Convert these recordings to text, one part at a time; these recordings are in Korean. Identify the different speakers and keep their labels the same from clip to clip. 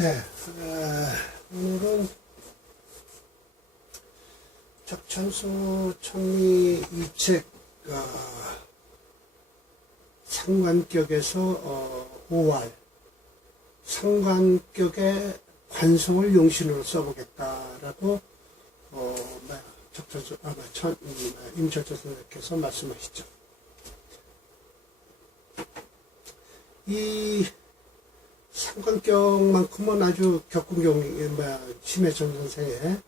Speaker 1: 예, 어, 오늘은 적천수 천리 이책 어, 상관격에서 어, 5할 상관격의 관성을 용신으로 써보겠다라고 어, 적천수 아, 뭐야, 천, 음, 임철조 선생님께서 말씀하시죠. 이 상관격만큼은 아주 격군경, 뭐야, 심해천 선생의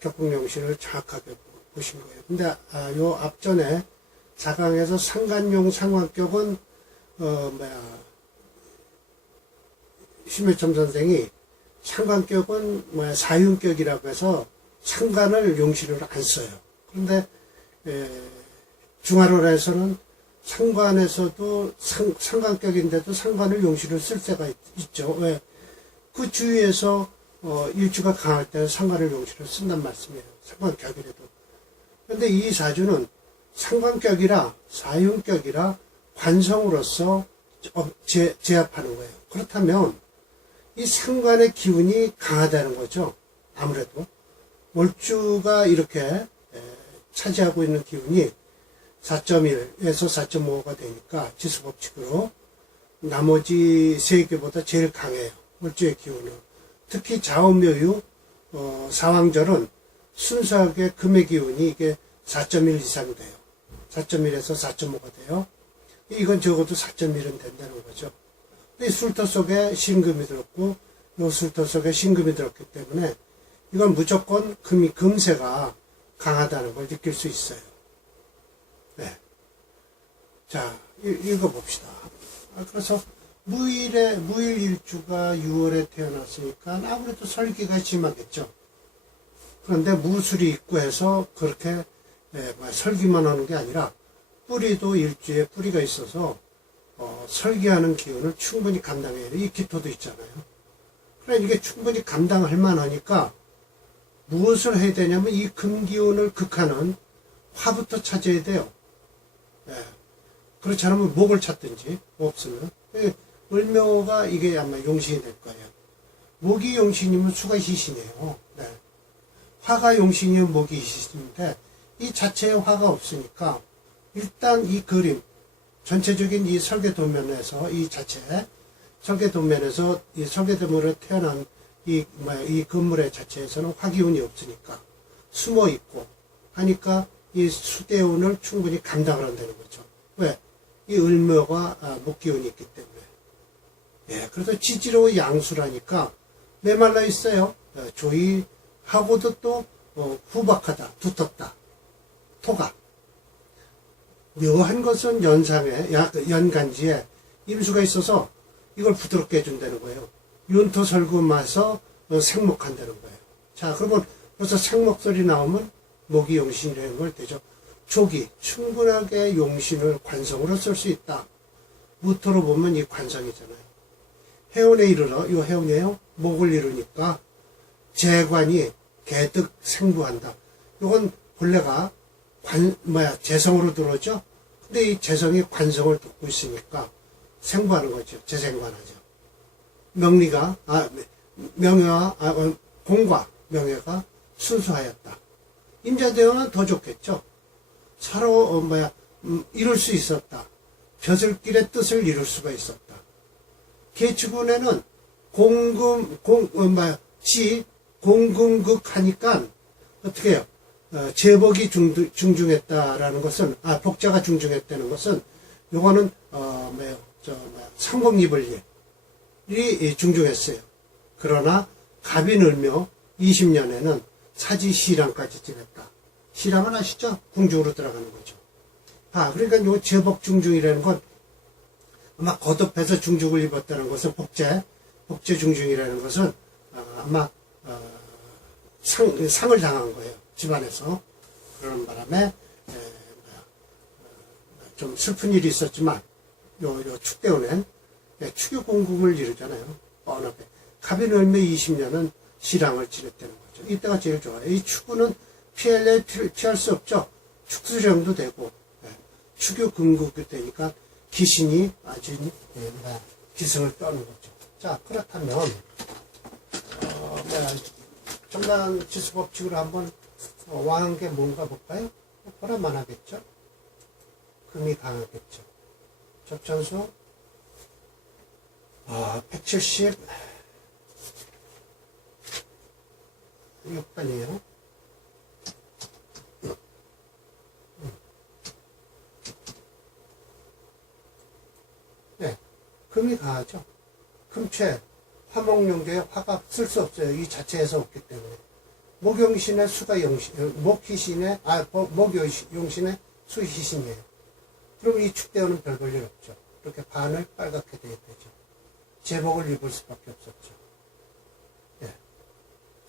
Speaker 1: 격군용신을 정확하게 보신 거예요. 근데, 아, 요 앞전에 4강에서 상관용 상관격은, 어, 뭐야, 심해천 선생이 상관격은 뭐야, 사윤격이라고 해서 상관을 용신으로 안 써요. 그런데, 에, 중화론에서는 상관에서도 상, 상관격인데도 상관을 용신을 쓸 때가 있, 죠 왜? 그 주위에서 어, 일주가 강할 때는 상관을 용신을 쓴단 말씀이에요. 상관격이라도. 그런데 이 사주는 상관격이라 사용격이라 관성으로서 어, 제, 제압하는 거예요. 그렇다면 이 상관의 기운이 강하다는 거죠. 아무래도 월주가 이렇게 에, 차지하고 있는 기운이 4.1에서 4.5가 되니까 지수 법칙으로 나머지 세 개보다 제일 강해요. 월주의 기운은. 특히 자원묘유 어, 사왕절은 순수하게 금의 기운이 이게 4.1 이상 돼요. 4.1에서 4.5가 돼요. 이건 적어도 4.1은 된다는 거죠. 이 술터 속에 신금이 들었고 요 술터 속에 신금이 들었기 때문에 이건 무조건 금이 금세가 강하다는 걸 느낄 수 있어요. 네. 자, 읽- 읽어봅시다. 아, 그래서 무일에, 무일 일주가 6월에 태어났으니까 아무래도 설기가 심하겠죠. 그런데 무술이 있고 해서 그렇게 예, 뭐 설기만 하는 게 아니라 뿌리도 일주에 뿌리가 있어서 어, 설기하는 기운을 충분히 감당해야 돼. 이 기토도 있잖아요. 그래 이게 충분히 감당할 만하니까 무엇을 해야 되냐면 이 금기운을 극하는 화부터 찾아야 돼요. 예. 그렇지 않으면 목을 찾든지 없으면 예, 을묘가 이게 아마 용신이 될 거예요. 목이 용신이면 수가 희신이에요. 네. 화가 용신이면 목이 희신인데 이 자체에 화가 없으니까 일단 이 그림 전체적인 이 설계 도면에서 이 자체 설계 도면에서 이 설계 도면으로 태어난 이 뭐야 이 건물의 자체에서는 화기운이 없으니까 숨어 있고 하니까 이 수대운을 충분히 감당을 한다는 거죠. 왜? 이 을묘가 아, 목기운이 있기 때문에. 예, 그래서 지지로 양수라니까 메말라 있어요. 어, 조이하고도 또 어, 후박하다, 두텁다, 토가. 묘한 것은 연상에, 야- 연간지에 임수가 있어서 이걸 부드럽게 해준다는 거예요. 윤토 설구마서 어, 생목한다는 거예요. 자, 그러면 벌써 생목 소리 나오면 목이 용신이라는 걸 되죠. 조기, 충분하게 용신을 관성으로 쓸 수 있다. 무토로 보면 이 관성이잖아요. 해운에 이르러, 요 해운이에요. 목을 이루니까 재관이 개득 생부한다. 요건 본래가 관, 뭐야, 재성으로 들어오죠? 근데 이 재성이 관성을 돕고 있으니까 생부하는 거죠. 재생관하죠. 명리가, 아, 명예와, 아, 어, 공과 명예가 순수하였다. 임자대원은 더 좋겠죠. 서로, 어, 뭐야, 음, 이룰 수 있었다. 벼슬길의 뜻을 이룰 수가 있었다. 계추군에는 공금, 공, 어, 뭐야, 지, 공금극 하니까, 어떻게 해요? 어, 제복이 중, 중중했다라는 것은, 아, 복자가 중중했다는 것은, 요거는, 어, 뭐요, 저, 뭐야, 상공이벌리, 이 중중했어요. 그러나, 갑인을며 20년에는 사지 시랑까지 지냈다. 시랑은 아시죠? 궁중으로 들어가는 거죠. 아, 그러니까 요 제복 중중이라는 건 아마 거듭해서 중중을 입었다는 것은 복제, 복제 중중이라는 것은 아, 아마 어, 상, 상을 당한 거예요. 집안에서. 그러는 바람에 어, 좀 슬픈 일이 있었지만 요, 요 축대원엔 예, 축유 공금을 이루잖아요. 뻔하게. 갑인 을매 20년은 시랑을 지냈다는 거죠. 이때가 제일 좋아요. 이 축구는 피- 피할 수 없죠. 축수령도 되고 예, 축유 금국이 되니까 기신이 아주 예, 뭐야, 기승을 떠는 거죠. 자 그렇다면 정단 지수 법칙으로 한번 어, 왕한 게 뭔가 볼까요? 보라만 하겠죠? 금이 강하겠죠. 접전수 아, 170 6번이에요. 네, 금이 강하죠. 금채, 화목용제에 화가 쓸 수 없어요. 이 자체에서 없기 때문에. 목용신의 수가 용신, 어, 목희신의, 아, 목- 목용신의 수희신이에요. 그럼 이 축대원은 별볼일 없죠. 이렇게 반을 빨갛게 돼야 되죠. 제복을 입을 수밖에 없었죠.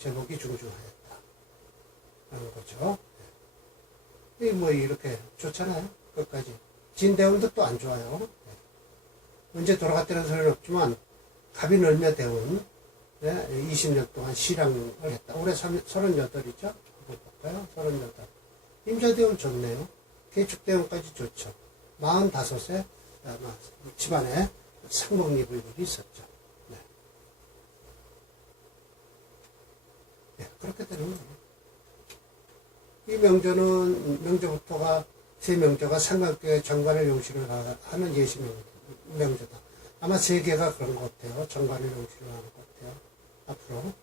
Speaker 1: 예. 제복이 중중하였다. 라는 거죠. 예. 이뭐 이렇게 좋잖아요. 끝까지. 진대원도 또 안 좋아요. 예. 언제 돌아갔다는 소리는 없지만, 갑이 널며 대운, 예, 20년 동안 실랑을 했다. 올해 38이죠? 한번 볼까요? 38. 임자대운 좋네요. 개축대운까지 좋죠. 45세 아마 집안에 상복립을 일이 있었죠. 네. 네, 그렇게 되는 거예요. 이 명조는, 명조부터가, 세 명조가 상관교회 정관을 용신을 하- 하는 예시 명- 명조다. 아마 세 개가 그런 것 같아요. 정관을 용신을 하는 것 같아요. 앞으로.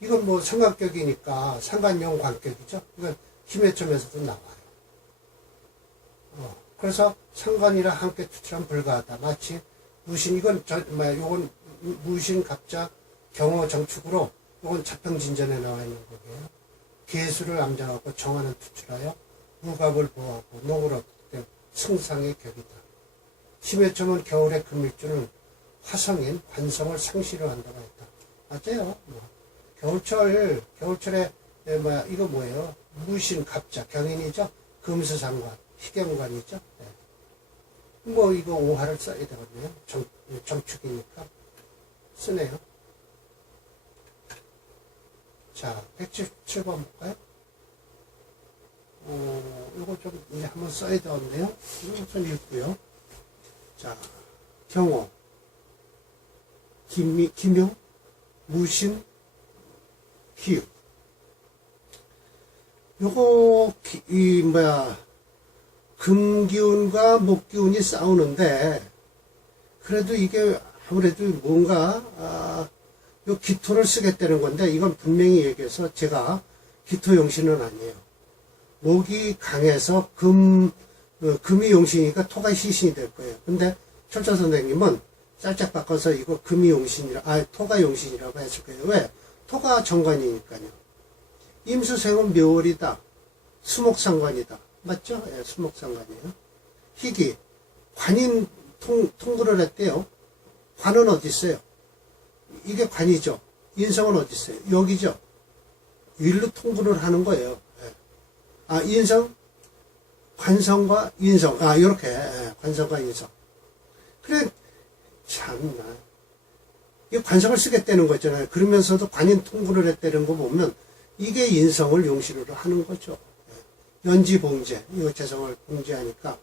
Speaker 1: 이건 뭐 상관격이니까 상관용 관격이죠. 이건 힘의 점에서도 나와요. 어, 그래서 상관이라 함께 투출한 불가하다. 마치 무신, 이건 저, 뭐야, 요건 무신 갑자 경호 정축으로 요건 자평진전에 나와 있는 거예요. 개수를 암장하고 정화는 투출하여 무갑을 보호하고 녹을 얻을 때 승상의 격이다. 심해점은 겨울의 금일주는 화성인 관성을 상시를 한다고 했다. 맞아요. 뭐. 겨울철, 겨울철에, 에, 뭐야, 이거 뭐예요? 무신, 갑자, 경인이죠? 금수상관, 희경관이죠? 네. 뭐, 이거 오화를 써야 되거든요. 정, 정축이니까. 쓰네요. 자, 117번 볼까요? 어, 이거 좀 이제 한번 써야 되겠네요. 이거 좀 읽고요. 자, 경호, 김미, 김용, 무신, 기육. 요거, 기- 이, 뭐야, 금기운과 목기운이 싸우는데, 그래도 이게 아무래도 뭔가, 아, 요 기토를 쓰겠다는 건데, 이건 분명히 얘기해서 제가 기토 용신은 아니에요. 목이 강해서 금, 어, 금이 용신이니까 토가 희신이 될 거예요. 근데 철자 선생님은 살짝 바꿔서 이거 금이 용신이라, 아, 토가 용신이라고 했을 거예요. 왜? 토가 정관이니까요. 임수생은 묘월이다. 수목상관이다. 맞죠? 예, 수목상관이에요. 희기. 관인 통, 통구를 했대요. 관은 어디 있어요? 이게 관이죠. 인성은 어디 있어요? 여기죠. 일로 통구를 하는 거예요. 예. 아, 인성? 관성과 인성. 아, 요렇게. 예, 관성과 인성. 그래, 참나. 이 관성을 쓰겠다는 거잖아요. 그러면서도 관인 통구를 했다는 거 보면 이게 인성을 용신으로 하는 거죠. 예. 연지 봉제, 이거 재성을 봉제하니까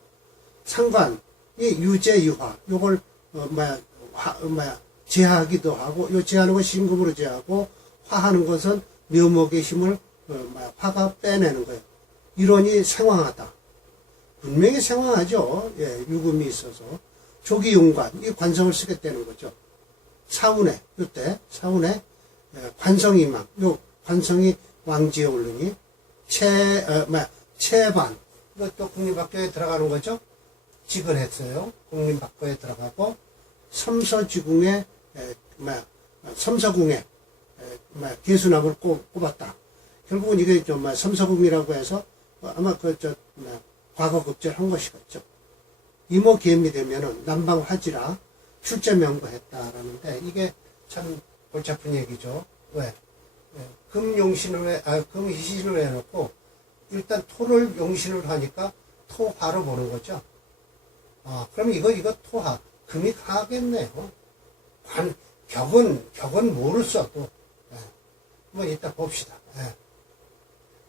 Speaker 1: 상관, 이 유제, 유화, 요걸, 어, 뭐야, 화, 어, 뭐야, 제하기도 하고, 요 제하는 건 신금으로 제하고, 화하는 것은 묘목의 힘을, 어, 화가 빼내는 거예요. 이론이 생황하다. 분명히 생황하죠. 예, 유금이 있어서. 조기 용관, 이 관성을 쓰겠다는 거죠. 사운에, 요때, 사운에, 예, 관성이망, 요 관성이 왕지에 오르니, 채, 어, 뭐야, 채반, 이것도 국립학교에 들어가는 거죠. 직을 했어요. 국립학교에 들어가고, 섬서지궁에, 에, 뭐야, 섬서궁에, 에, 뭐야, 개수납을 꼽, 꼽았다. 결국은 이게 좀, 뭐야, 섬서궁이라고 해서, 어, 아마 그, 저, 뭐야, 과거 급제를 한 것이겠죠. 이모 기엠이 되면은 남방 화지라 출제 명부했다라는데 이게 참 골치 아픈 얘기죠. 왜? 예, 금 용신을 해, 아, 금 희신을 해놓고 일단 토를 용신을 하니까 토화로 보는 거죠. 아, 그럼 이거, 이거 토화. 금이 강하겠네요. 관, 격은, 격은 뭐를 써도. 예. 한번 이따 봅시다. 예.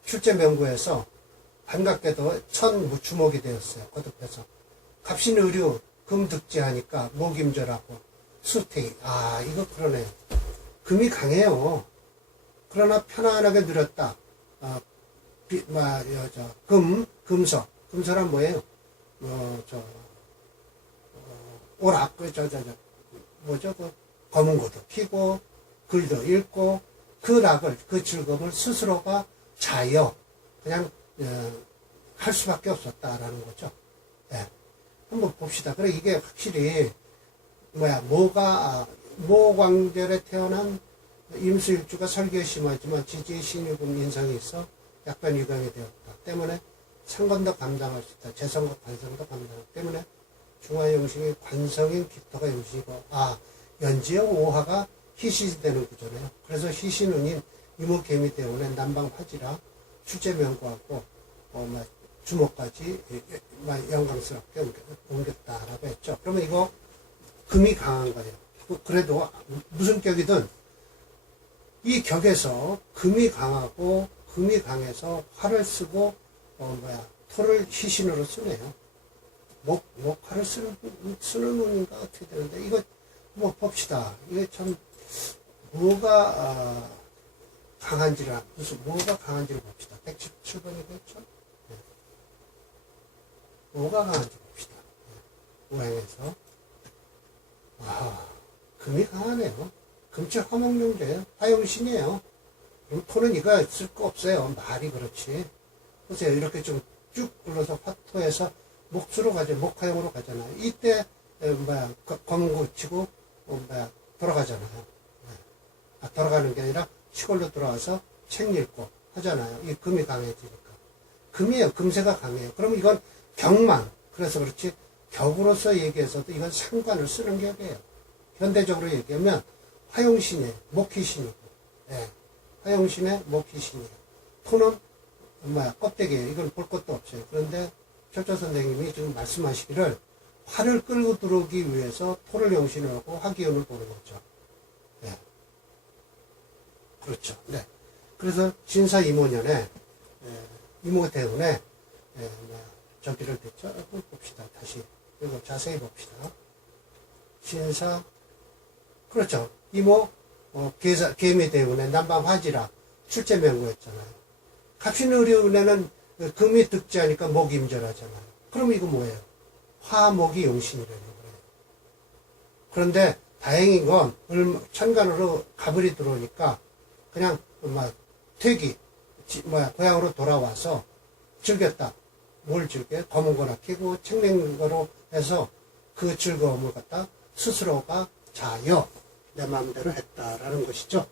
Speaker 1: 출제 명부에서 반갑게도 천 무추목이 되었어요. 거듭해서. 갑신 의류, 금 득지하니까 목임절하고 수태이. 아, 이거 그러네요. 금이 강해요. 그러나 편안하게 누렸다. 아, 비, 뭐, 여, 저, 금, 금서. 금서란 뭐예요? 어, 저, 어, 오락, 그, 저, 저, 저, 뭐죠? 그, 검은 것도 피고, 글도 읽고, 그 락을, 그 즐거움을 스스로가 자여, 그냥, 어, 할 수밖에 없었다라는 거죠. 예. 한번 봅시다. 그래, 이게 확실히, 뭐야, 뭐가, 아, 모 광절에 태어난 임수일주가 설교에 심하지만 지지의 신유금 인상이 있어 약간 유경이 되었다. 때문에 상관도 감당할 수 있다. 재성과 관성도 감당하기 때문에 중화영식의 관성인 기토가 영식이고, 아, 연지의 오화가 희시 되는 구조네요. 그래서 희시는인 이모개미 때문에 남방 화지라 출제 명구하고, 어, 뭐, 주목까지 예, 예, 뭐 영광스럽게 옮겼- 옮겼다라고 했죠. 그러면 이거 금이 강한 거예요. 그- 그래도 무슨 격이든 이 격에서 금이 강하고 금이 강해서 활을 쓰고 어 뭐야 토를 희신으로 쓰네요. 목 목화를 쓰는 쓰는 운인가 어떻게 되는데 이거 뭐 봅시다. 이게 참 뭐가 아, 강한지를 무슨 뭐가 강한지를 봅시다. 117번이겠죠? 뭐가 강한지 봅시다. 네. 오행에서 와 금이 강하네요. 금치 화목용제예요. 화용신이에요. 토는 이거 쓸 거 없어요. 말이 그렇지. 보세요. 이렇게 좀쭉 굴러서 화토에서 목수로 가죠. 목화용으로 가잖아요. 이때 에, 뭐야 거- 검은 거 치고 어, 뭐야 돌아가잖아요. 네. 아, 돌아가는 게 아니라 시골로 돌아와서 책 읽고 하잖아요. 이 금이 강해지니까. 금이에요. 금세가 강해요. 그럼 이건 경만. 그래서 그렇지 격으로서 얘기해서도 이건 상관을 쓰는 격이에요. 현대적으로 얘기하면 화용신이에요. 목희신이고. 예. 화용신의 목희신이에요. 토는 뭐야 껍데기예요. 이건 볼 것도 없어요. 그런데 철조 선생님이 지금 말씀하시기를 화를 끌고 들어오기 위해서 토를 용신을 하고 화기운을 보는 거죠. 예. 그렇죠. 네. 그래서 신사 이모년에 예, 이모 때문에 예, 뭐야, 저기를 됐죠. 봅시다. 다시 이거 자세히 봅시다. 신사 그렇죠. 이모 어, 계사, 개미 대운에 남방 화지라 출제 명구였잖아요. 갑신 의료운에는 그 금이 득지하니까 목이 임절하잖아요. 그럼 이거 뭐예요? 화목이 용신이라는 거예요. 그런데 다행인 건 천간으로 가불이 들어오니까 그냥 막 퇴기 지- 뭐야 고향으로 돌아와서 즐겼다. 뭘 즐겨? 검은 거나 키고 책 읽는 거로 해서 그 즐거움을 갖다 스스로가 자여 내 마음대로 했다라는 것이죠.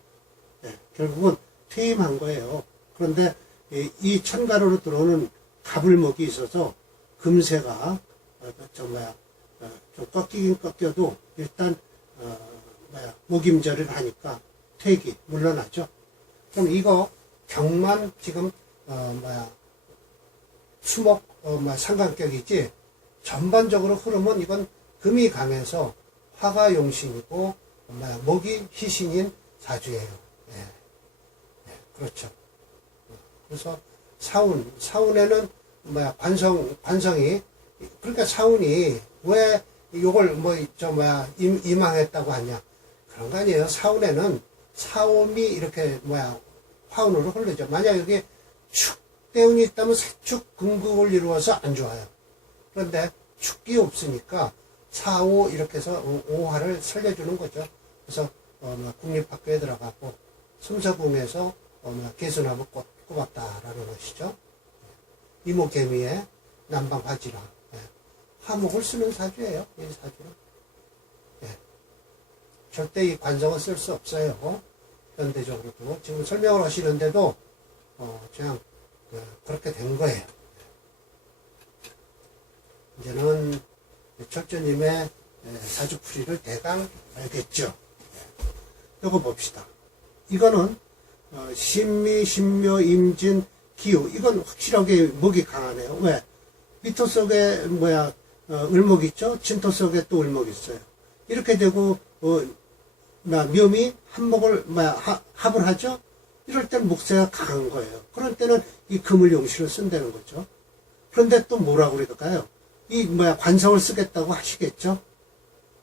Speaker 1: 네, 결국은 퇴임한 거예요. 그런데 이, 이 천가로로 들어오는 가불목이 있어서 금세가 어, 저 뭐야 어, 좀 꺾이긴 꺾여도 일단 어, 뭐야 목임절을 하니까 퇴기 물러나죠. 그럼 이거 경만 지금 어, 뭐야 수목 어, 뭐 상관격이지 전반적으로 흐름은 이건 금이 강해서 화가 용신이고 뭐야 목이 희신인 사주예요. 예. 예, 그렇죠. 어, 그래서 사운 사운에는 뭐야 관성 관성이 그러니까 사운이 왜 요걸 뭐 저 뭐야 임, 임항했다고 하냐 그런 거 아니에요. 사운에는 사옴이 이렇게 뭐야 화운으로 흐르죠. 만약 여기 축 때운이 있다면 세축 금극을 이루어서 안 좋아요. 그런데 축기 없으니까 사오 이렇게 해서 오- 오화를 살려주는 거죠. 그래서 어, 뭐 국립학교에 들어가고 섬서궁에서 어, 뭐 개수나무 꽃 꼽았다라는 것이죠. 이모개미의 남방 화지라 예. 화목을 쓰는 사주예요. 이 사주는. 예. 절대 이 관성을 쓸수 없어요. 현대적으로도 지금 설명을 하시는데도 어, 그냥 어, 그렇게 된 거예요. 이제는 철조님의 사주풀이를 대강 알겠죠. 이거 봅시다. 이거는 어, 신미, 신묘, 임진, 기후 이건 확실하게 목이 강하네요. 왜? 미토 속에 뭐야 어, 을목 있죠? 진토 속에 또 을목 있어요. 이렇게 되고 어, 나 묘미 한목을 하- 합을 하죠? 이럴 때는 목세가 강한 거예요. 그럴 때는 이 금을 용시로 쓴다는 거죠. 그런데 또 뭐라고 그럴까요? 이 뭐야 관성을 쓰겠다고 하시겠죠?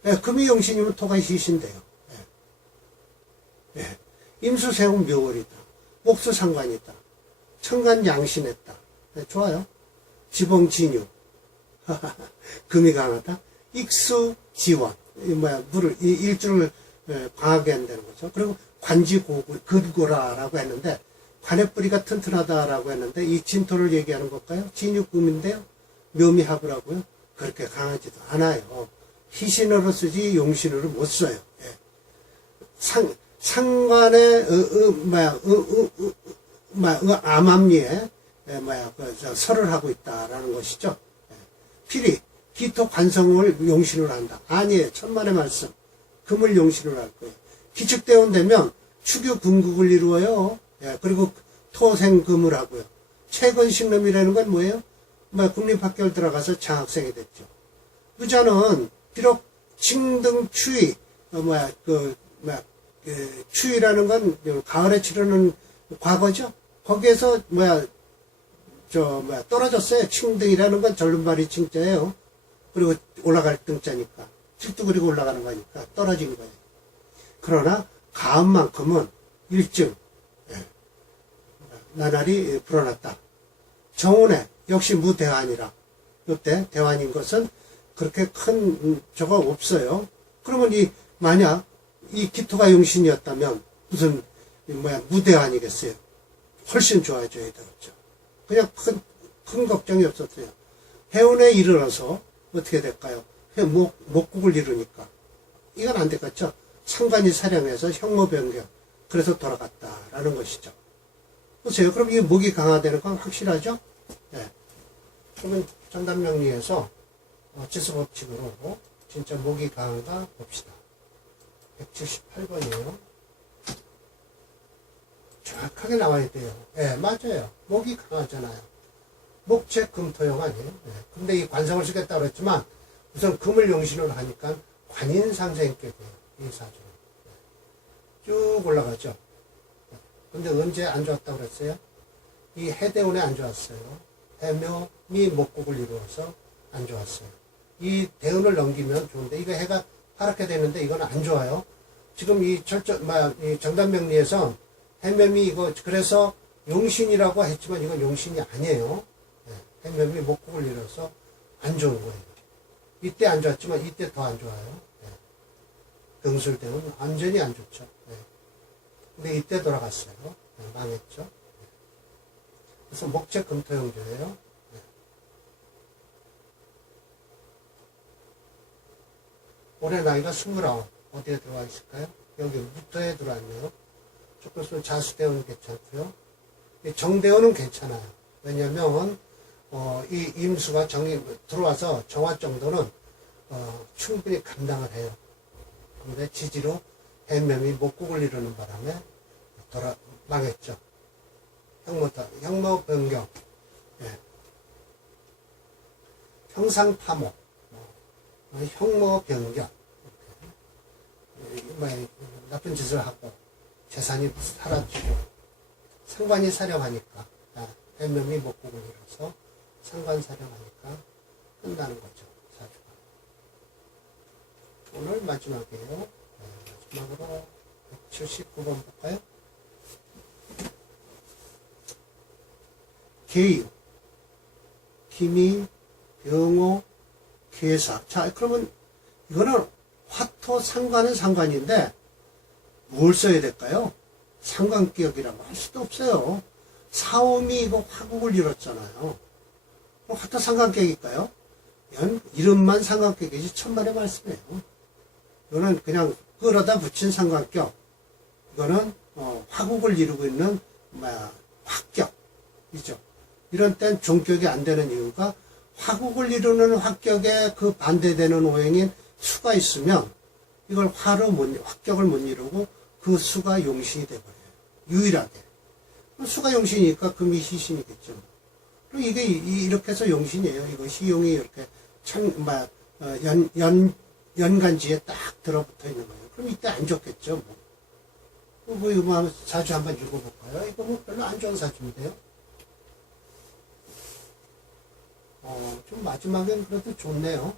Speaker 1: 예, 금이 용신이면 토가 희신돼요. 예. 예. 임수세운 묘월이다. 목수상관이다. 천간 양신했다. 네, 좋아요. 지봉진유. 금이 강하다. 익수지원. 이 뭐야, 물을, 이 일주를 에, 강하게 한다는 거죠. 그리고 관지고구, 근고라라고 했는데, 관의 뿌리가 튼튼하다라고 했는데, 이 진토를 얘기하는 걸까요? 진유금인데요. 묘미하고라고요. 그렇게 강하지도 않아요. 희신으로 쓰지 용신으로 못 써요. 예. 상, 상관의, 뭐야, 어, 뭐야, 어, 암암리에, 예, 뭐야, 그, 저, 설을 하고 있다라는 것이죠. 예. 필히, 기토 관성을 용신으로 한다. 아니에요. 천만의 말씀. 금을 용신으로 할 거예요. 기축대원 되면 축유 금국을 이루어요. 예, 그리고 토생금을 하고요. 최근 신름이라는 건 뭐예요? 뭐 국립학교를 들어가서 장학생이 됐죠. 부자는 비록 칭등 추위, 어, 뭐야, 그, 뭐야, 그 추위라는 건 가을에 치르는 과거죠. 거기에서 뭐야, 저 뭐야 떨어졌어요. 칭등이라는 건 절름발이 칭자예요. 그리고 올라갈 등자니까 칠도 그리고 올라가는 거니까 떨어진 거예요. 그러나 가음만큼은 일증 예, 나날이 불어났다. 정운에 역시 무대환이라 이때 대환인 것은 그렇게 큰 음, 저거 없어요. 그러면 이 만약 이 기토가 용신이었다면 무슨 이 뭐야 무대환이겠어요. 훨씬 좋아져야 되겠죠. 그냥 큰, 큰 걱정이 없었어요. 해운에 이르러서 어떻게 될까요? 해- 목, 목국을 이루니까. 이건 안 되겠죠. 상관이 사령해서 형모 변경. 그래서 돌아갔다라는 것이죠. 보세요. 그럼 이 목이 강화되는 건 확실하죠? 네. 그러면 정답명리에서 어, 지수법칙으로 진짜 목이 강한가 봅시다. 178번이에요. 정확하게 나와야 돼요. 예, 맞아요. 목이 강하잖아요. 목책 금토용 아니에요. 예. 근데 이 관성을 쓰겠다고 그랬지만 우선 금을 용신으로 하니까 관인상생격이에요. 이 사주는. 예. 쭉 올라가죠. 예. 근데 언제 안 좋았다고 그랬어요? 이 해대운에 안 좋았어요. 해묘미 목국을 이루어서 안 좋았어요. 이 대운을 넘기면 좋은데 이거 해가 파랗게 되는데 이건 안 좋아요. 지금 이 철저, 뭐, 이 정답명리에서 해묘미 이거 그래서 용신이라고 했지만 이건 용신이 아니에요. 예, 해묘미 목국을 이뤄서 안 좋은 거예요. 이때 안 좋았지만 이때 더 안 좋아요. 예. 병술대운 완전히 안 좋죠. 예. 근데 이때 돌아갔어요. 예, 망했죠. 예. 그래서 목책 금토용조예요. 올해 나이가 29. 어디에 들어와 있을까요? 여기 무토에 들어왔네요. 조금 자수대원은 괜찮고요. 이 정대원은 괜찮아요. 왜냐면 어, 이 임수가 정이 들어와서 정화 정도는 어, 충분히 감당을 해요. 근데 지지로 해명이 목국을 이루는 바람에 돌아 망했죠. 형모 형모 변경, 예. 형상 뭐, 형모 변경, 이렇게. 예, 뭐, 나쁜 짓을 하고 재산이 사라지고 상관이 사령하니까 아, 해명이 목국을 이뤄서 상관 사령하니까 끝나는 거죠 사주가 오늘 마지막이에요 네, 마지막으로 179번 볼까요? 계유 기미 병호 계사 자 그러면 이거는 화토 상관은 상관인데 뭘 써야 될까요? 상관기억이라고 할 수도 없어요. 사오미 이거 화국을 이뤘잖아요. 화토 상관격일까요? 이건 이름만 상관격이지 천만의 말씀이에요. 이거는 그냥 끌어다 붙인 상관격. 이거는 어, 화국을 이루고 있는 뭐야, 화격이죠. 이런 땐 종격이 안 되는 이유가 화국을 이루는 화격에 그 반대되는 오행인 수가 있으면 이걸 화로 못, 화격을 못 이루고 그 수가 용신이 돼버려요. 유일하게. 수가 용신이니까 금이 희신이겠죠. 그럼 이게 이- 이렇게 해서 용신이에요. 이거 시용이 이렇게 참, 막, 어, 연, 연, 연간지에 딱 들어붙어 있는 거예요. 그럼 이때 안 좋겠죠. 뭐, 뭐, 뭐 이거 뭐 사주 한번 읽어볼까요? 이거 뭐 별로 안 좋은 사주인데요. 어, 좀 마지막엔 그래도 좋네요.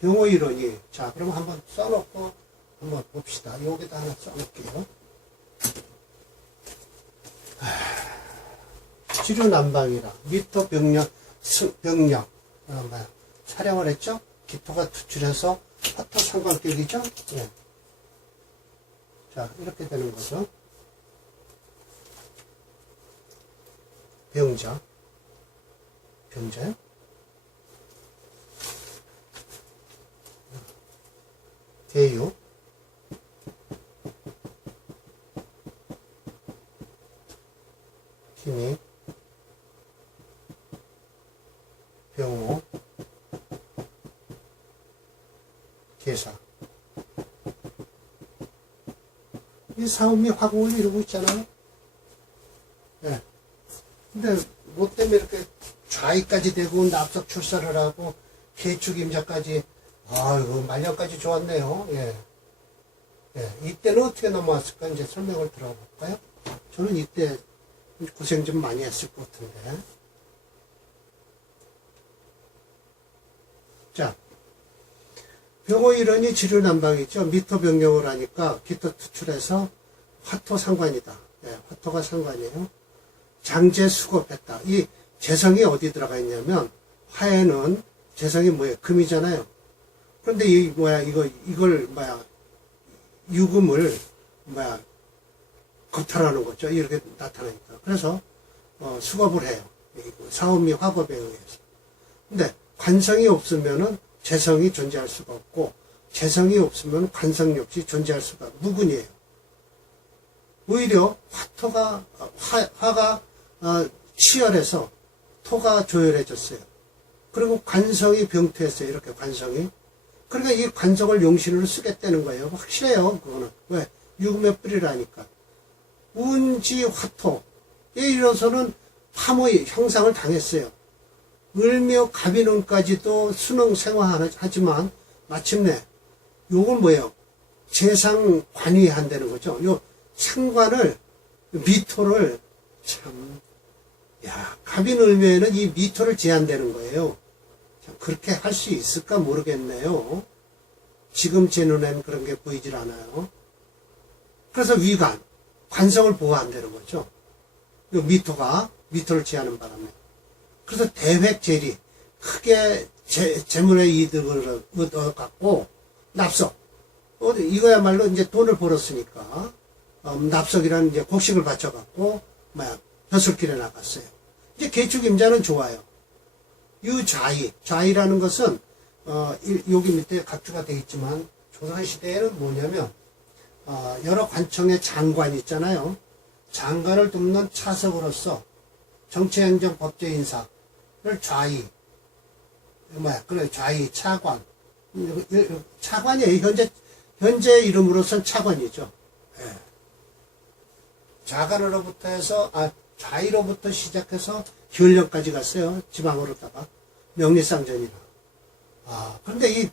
Speaker 1: 병호 이론이. 예. 자, 그럼 한번 써놓고 한번 봅시다. 여기다 하나 써놓을게요. 치료 난방이라 미터 병력, 병력, 촬영을 했죠? 기토가 투출해서 파터 상관격이죠? 예. 자, 이렇게 되는 거죠. 병자. 병자요? 대유 힘이 병호 계사 이 사음이 화공을 이루고 있잖아요. 예. 근데 뭐 때문에 이렇게 좌위까지 되고 납석 출사를 하고 개축 임자까지 아이고 말년까지 좋았네요. 예. 예. 이때는 어떻게 넘어왔을까 이제 설명을 들어볼까요? 저는 이때 고생 좀 많이 했을 것 같은데. 자, 병호 일원이 지류 난방이죠. 미터 병력을 하니까 기토 투출해서 화토 상관이다. 예, 화토가 상관이에요. 장제 수급했다. 이 재성이 어디 들어가 있냐면 화에는 재성이 뭐예요? 금이잖아요. 그런데 이 뭐야 이거 이걸 뭐야 유금을 뭐야 겁탈하는 거죠. 이렇게 나타나니까. 그래서 어, 수겁을 해요. 사음이 화법에 의해서. 근데 관성이 없으면은 재성이 존재할 수가 없고 재성이 없으면 관성 역시 존재할 수가 무근이에요. 오히려 화토가 화, 화가 어, 치열해서 토가 조열해졌어요. 그리고 관성이 병퇴했어요. 이렇게 관성이. 그러니까 이 관성을 용신으로 쓰겠다는 거예요. 확실해요. 그거는. 왜? 유금의 뿌리라니까. 운지 화토 에 이르러서는 파모의 형상을 당했어요. 을묘 갑인운까지도 수능 생화하지만 마침내 요건 뭐예요? 재상 관위한다는 거죠. 요 상관을 미토를 참, 야 갑인을묘에는 이 미토를 제한되는 거예요. 참, 그렇게 할 수 있을까 모르겠네요. 지금 제 눈에는 그런 게 보이질 않아요. 그래서 위관, 관성을 보호한다는 거죠. 요 미토가 미토를 제하는 바람에. 그래서 대획 재리, 크게 재, 재물의 이득을 얻어갖고 납석. 어, 이거야말로 이제 돈을 벌었으니까 음, 납석이라는 이제 곡식을 바쳐갖고 뭐야 벼슬길에 나갔어요. 이제 개축 임자는 좋아요. 유좌이, 좌이라는 것은 어, 이- 여기 밑에 각주가 되어 있지만 조선 시대에는 뭐냐면 어, 여러 관청의 장관이 있잖아요. 장관을 돕는 차석으로서 정치행정 법제 인사를 좌이, 뭐야, 그래, 좌이, 차관. 차관이에요. 현재, 현재 이름으로선 차관이죠. 예. 좌관으로부터 해서, 아, 좌이로부터 시작해서 현령까지 갔어요. 지방으로다가. 명리상전이라. 아, 근데 이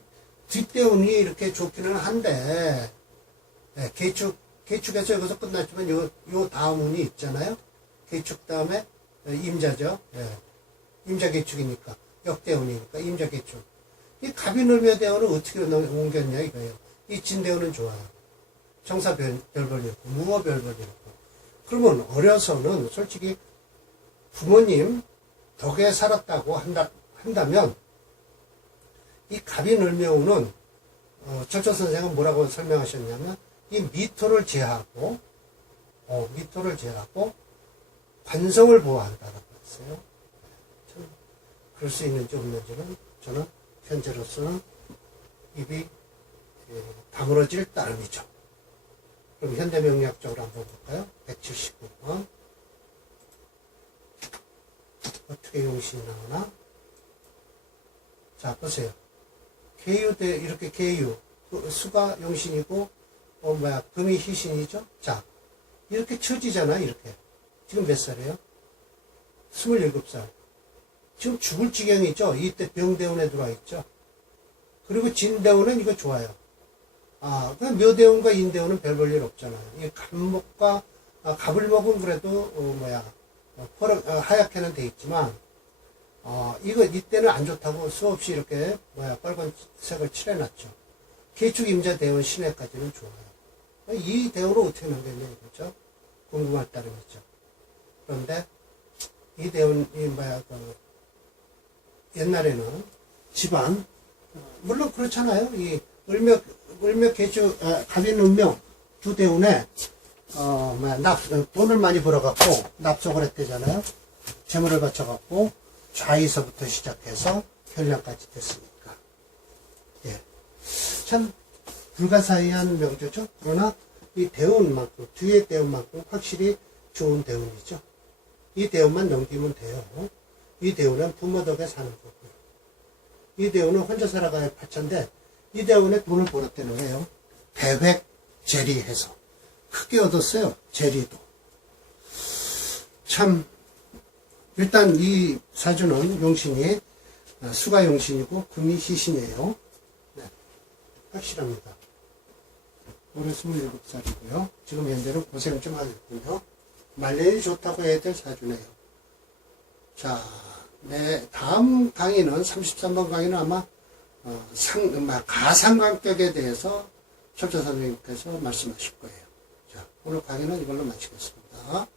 Speaker 1: 뒷대운이 이렇게 좋기는 한데, 예, 개축, 개축에서 여기서 끝났지만 요, 요 다음 운이 있잖아요. 개축 다음에 예, 임자죠. 예. 임자 개축이니까. 역대운이니까 임자 개축. 이 갑인을묘 대운은 어떻게 넘- 옮겼냐 이거예요. 이 진대운은 좋아요. 정사 별, 별벌이었고, 무어 별벌이었고. 그러면 어려서는 솔직히 부모님 덕에 살았다고 한다, 한다면 이 갑인을묘운은 어, 철초 선생은 뭐라고 설명하셨냐면 이 미토를 제하고 어, 미토를 제하고 관성을 보호한다라고 했어요. 참 그럴 수 있는지 없는지는 저는 현재로서는 입이 예, 다물어질 따름이죠. 그럼 현대명리학적으로 한번 볼까요? 179번 어떻게 용신이 나오나? 자 보세요. 계유대 이렇게 계유 그 수가 용신이고 어 뭐야 금이 희신이죠. 자 이렇게 처지잖아 이렇게 지금 몇 살이에요? 27살 지금 죽을 지경이죠. 이때 병대운에 들어와 있죠. 그리고 진대운은 이거 좋아요. 아, 그 묘대운과 인대운은 별 볼 일 없잖아요. 이 갑목과 아, 갑을 먹은 그래도 어, 뭐야 어, 퍼럭, 어, 하얗게는 돼 있지만 어, 이거 이때는 안 좋다고 수없이 이렇게 뭐야 빨간색을 칠해놨죠. 개축 임자 대원 신해까지는 좋아요. 이 대원을 어떻게 넘겼냐 이거죠. 궁금할 따름이죠. 그런데 이대훈, 이 뭐야, 그, 옛날에는 집안, 어, 물론 그렇잖아요. 이 을묘, 을묘 개주, 아, 갑인 운명 두 대운에, 어, 납, 돈을 많이 벌어갖고 납속을 했대잖아요. 재물을 바쳐갖고 좌에서부터 시작해서 현량까지 됐으니까. 예. 참, 불가사의한 명조죠. 그러나 이 대운만큼, 뒤에 대운만큼 확실히 좋은 대운이죠. 이 대운만 넘기면 돼요. 이 대운은 부모 덕에 사는 거고요. 이 대운은 혼자 살아가야 파천데 이 대운에 돈을 벌었다는 거예요. 대획 재리해서 크게 얻었어요. 재리도. 참 일단 이 사주는 용신이 어, 수가 용신이고 금이 희신이에요. 네, 확실합니다. 올해 27살이고요. 지금 현재는 고생 좀 하겠군요. 말년이 좋다고 해야 될 사주네요. 자, 네, 다음 강의는, 33번 강의는 아마, 어, 상, 막 가상관격에 대해서 철저 선생님께서 말씀하실 거예요. 자, 오늘 강의는 이걸로 마치겠습니다.